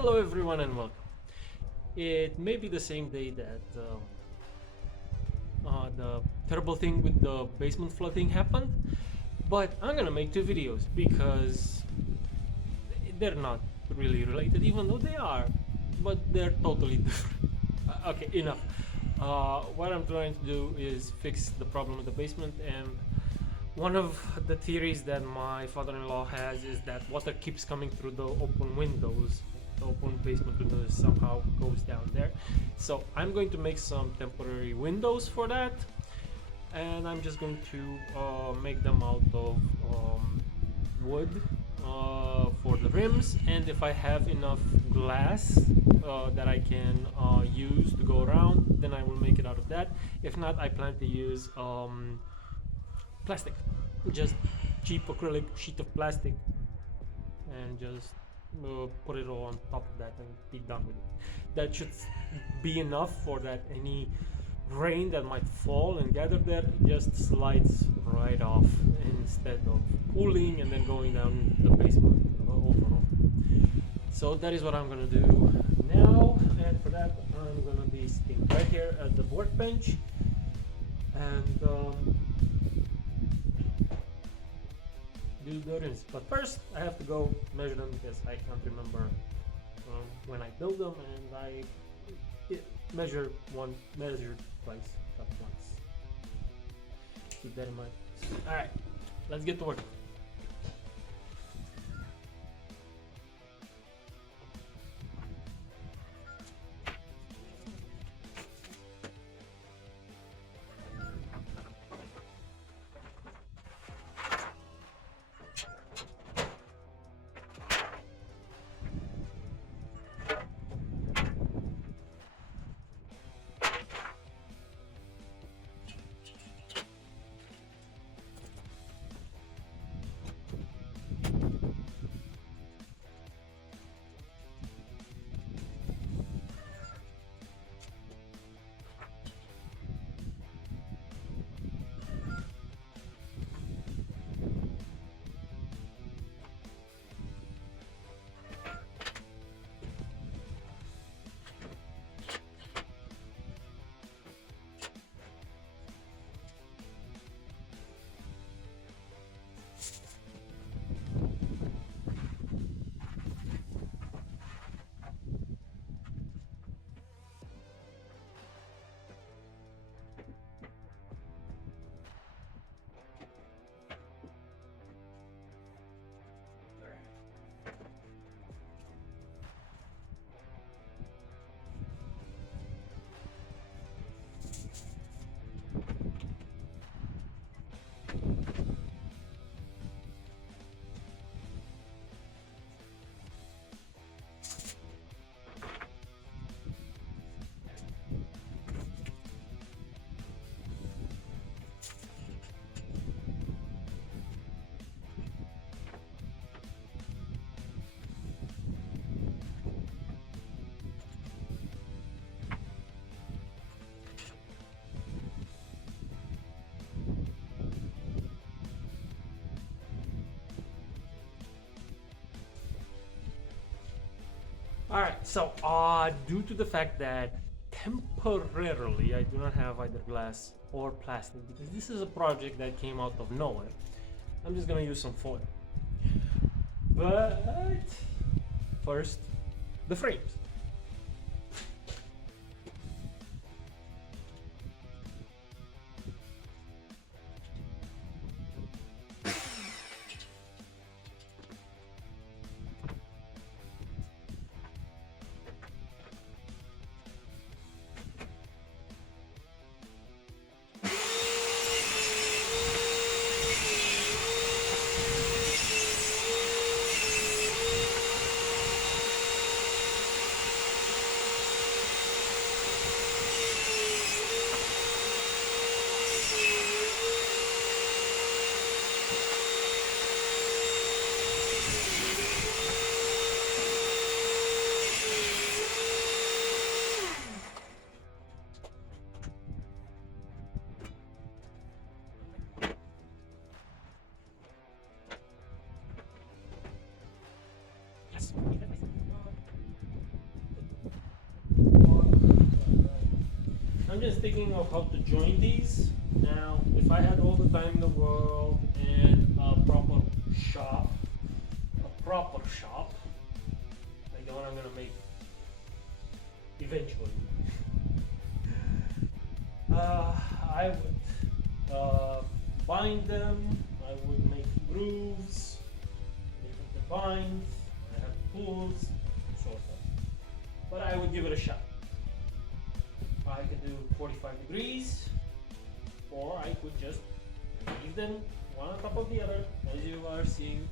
Hello everyone and welcome. It may be the same day that the terrible thing with the basement flooding happened, but I'm gonna make two videos because they're not really related, even though they are, but they're totally different. Okay, enough. What I'm trying to do is fix the problem with the basement, and one of the theories that my father-in-law has is that water keeps coming through the open windows. The open basement windows somehow goes down there. So I'm going to make some temporary windows for that, and I'm just going to make them out of wood for the rims, and if I have enough glass that I can use to go around, then I will make it out of that. If not, I plan to use plastic, just cheap acrylic sheet of plastic, and just put it all on top of that and be done with it. That should be enough for that any rain that might fall and gather there just slides right off instead of cooling and then going down the basement overall. So that is what I'm gonna do now, and for that I'm gonna be sitting right here at the workbench and do the rims. But first I have to go measure them because I can't remember when I build them, and I measured twice, cut once. Keep that in mind. Alright, let's get to work. Alright, so due to the fact that temporarily I do not have either glass or plastic, because this is a project that came out of nowhere, I'm just gonna use some foil. But first, the frames. I'm just thinking of how to join these. Now, if I had all the time in the world and a proper shop, like the one I'm gonna make eventually, I would bind them, I would make grooves, make up the binds, I have pulls, sort of. But I would give it a shot. I could do 45 degrees, or I could just leave them one on top of the other, as you are seeing.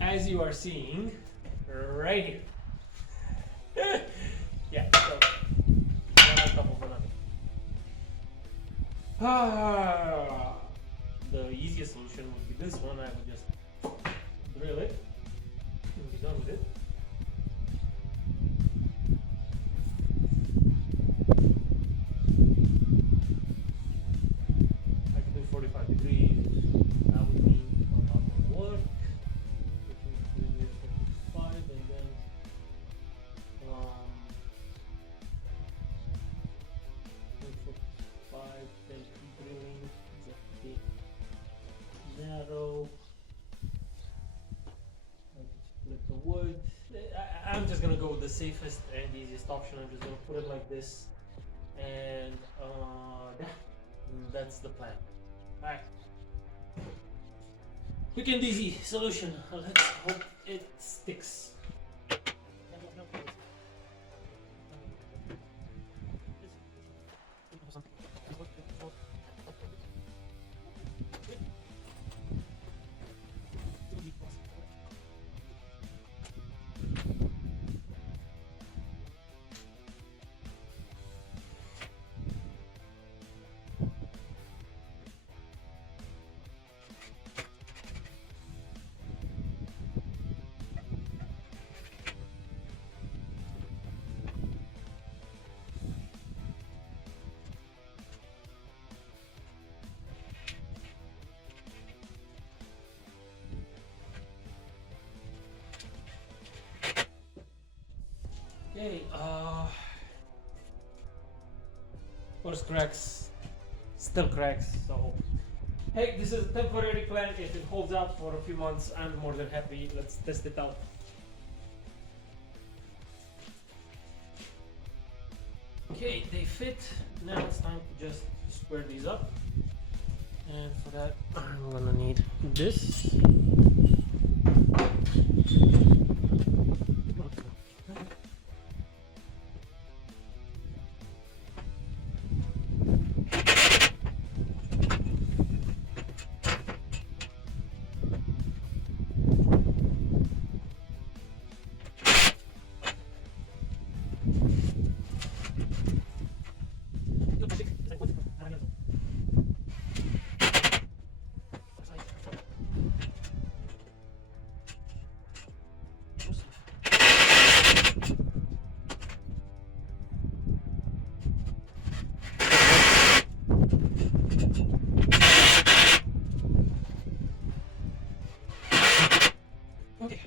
As you are seeing right here. Yeah, so one on top of another. The easiest solution would be this one. I would just drill it and be done with it. I can do 45 degrees. That would mean a lot of work. Which means doing it 45 and then 45, then keep drilling. Just a bit narrow. I can split the wood. I'm just gonna go with the safest and easiest option. I'm just gonna put it like this, and yeah, that's the plan. Alright. Quick and easy solution. Let's hope it sticks. Okay, first cracks, still cracks, so hey, this is a temporary plan. If it holds out for a few months, I'm more than happy. Let's test it out. Okay, they fit. Now it's time to just square these up, and for that I'm gonna need this. Okay.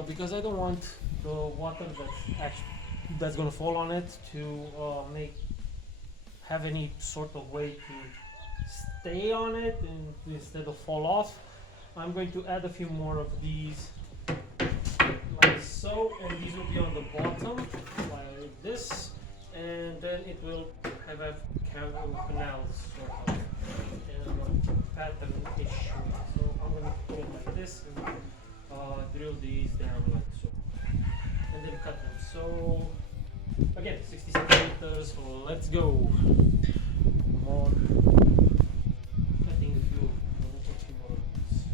top because I don't want the water that's gonna fall on it to have any sort of way to stay on it and instead of fall off. I'm going to add a few more of these like so, and these will be on the bottom like this, and then it will have a canals sort of and a pattern issue. So I'm going to put it like this and drill these down like so, and then cut them. So again, 60 centimeters. So let's go. More cutting a few more of these.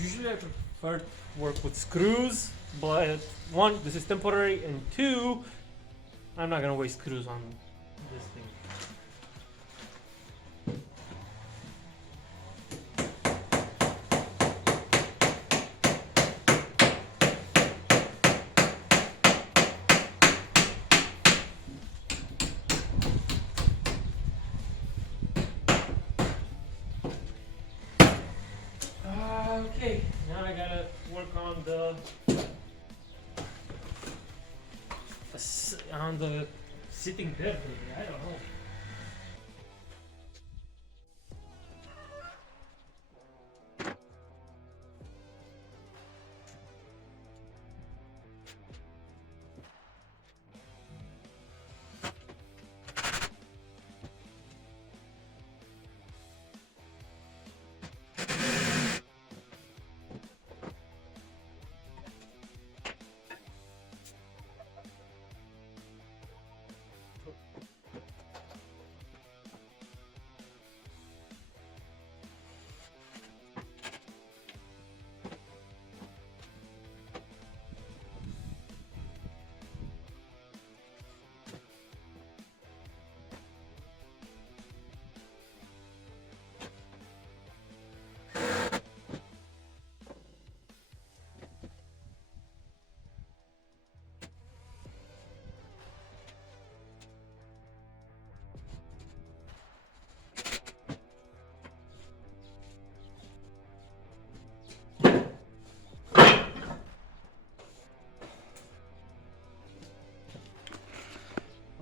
Usually I prefer to work with screws, but one, this is temporary, and two, I'm not gonna waste screws on this thing. Okay, now I gotta work on the sitting bed. I don't know.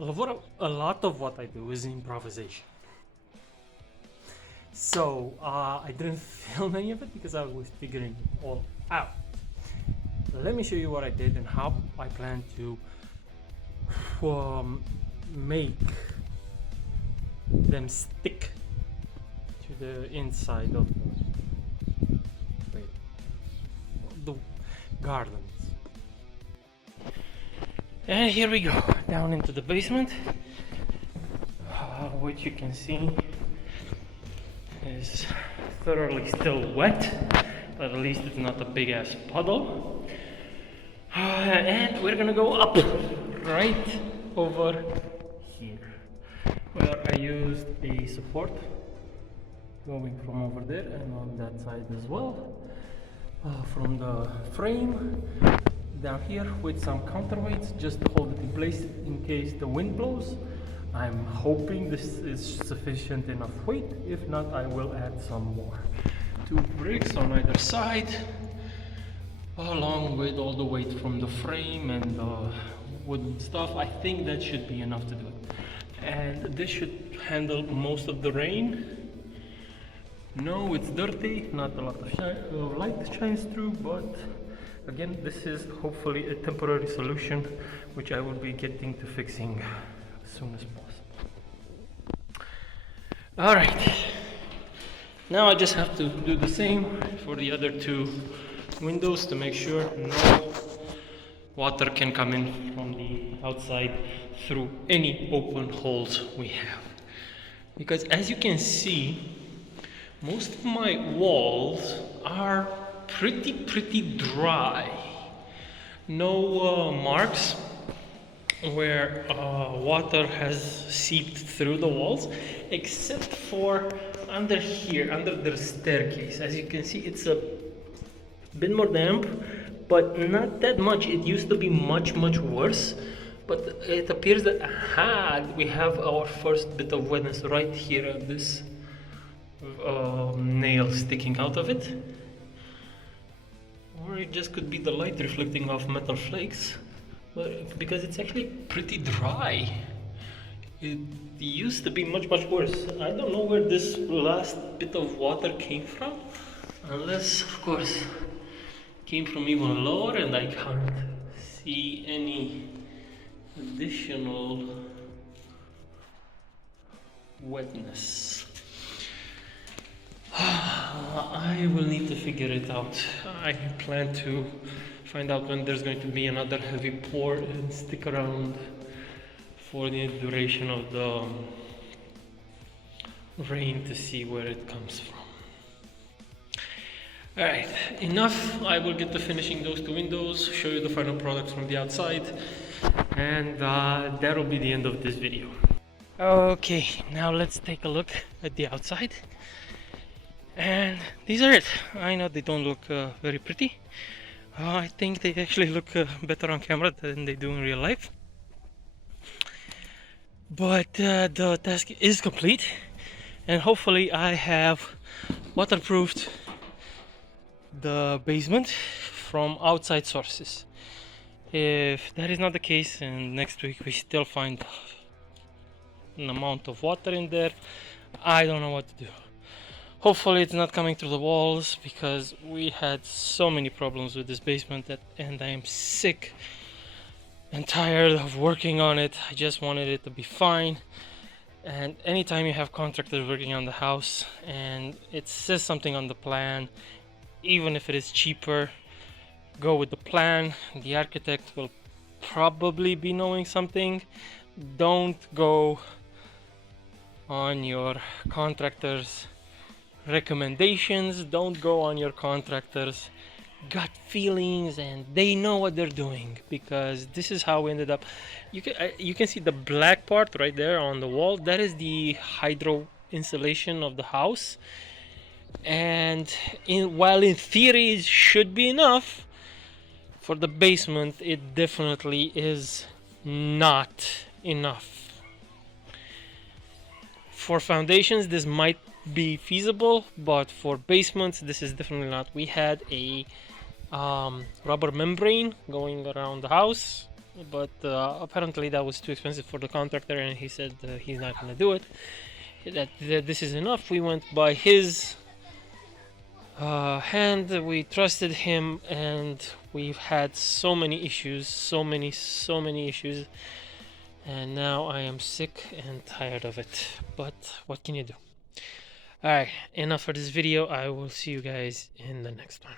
a lot of what I do is improvisation. So I didn't film any of it because I was figuring it all out. Let me show you what I did and how I plan to make them stick to the inside of the gardens. And here we go, down into the basement. What you can see is thoroughly still wet, but at least it's not a big ass puddle. And we're gonna go up right over here, where I used a support going from over there and on that side as well, from the frame down here with some counterweights just to hold it in place in case the wind blows. I'm hoping this is sufficient enough weight. If not, I will add some more. 2 bricks on either side, along with all the weight from the frame and the wooden stuff. I think that should be enough to do it. And this should handle most of the rain. No, it's dirty, not a lot of light shines through, but again, this is hopefully a temporary solution, which I will be getting to fixing as soon as possible. All right, now I just have to do the same for the other 2 windows to make sure no water can come in from the outside through any open holes we have. Because as you can see, most of my walls are pretty dry. No marks where water has seeped through the walls, except for under here, under the staircase. As you can see, it's a bit more damp, but not that much. It used to be much worse, but it appears that we have our first bit of wetness right here at this nail sticking out of it. Or it just could be the light reflecting off metal flakes, but because it's actually pretty dry. It used to be much worse. I don't know where this last bit of water came from, unless of course came from even lower, and I can't see any additional wetness. I will need to figure it out. I plan to find out when there's going to be another heavy pour and stick around for the duration of the rain to see where it comes from. Alright, enough. I will get to finishing those 2 windows, show you the final product from the outside, and that will be the end of this video. Okay, now let's take a look at the outside. And these are it. I know they don't look very pretty. I think they actually look better on camera than they do in real life. But the task is complete, and hopefully I have waterproofed the basement from outside sources. If that is not the case, and next week we still find an amount of water in there, I don't know what to do. Hopefully it's not coming through the walls, because we had so many problems with this basement and I am sick and tired of working on it. I just wanted it to be fine. And anytime you have contractors working on the house and it says something on the plan, even if it is cheaper, go with the plan. The architect will probably be knowing something. Don't go on your contractor's recommendations. Don't go on your contractor's gut feelings, and they know what they're doing, because this is how we ended up. You can see the black part right there on the wall. That is the hydro insulation of the house, and while in theory it should be enough for the basement, it definitely is not enough. For foundations this might be feasible, but for basements this is definitely not. We had a rubber membrane going around the house, but apparently that was too expensive for the contractor, and he said he's not gonna do it. That this is enough. We went by his hand. We trusted him, and we've had so many issues, so many issues, and now I am sick and tired of it. But what can you do? Alright, enough for this video. I will see you guys in the next one.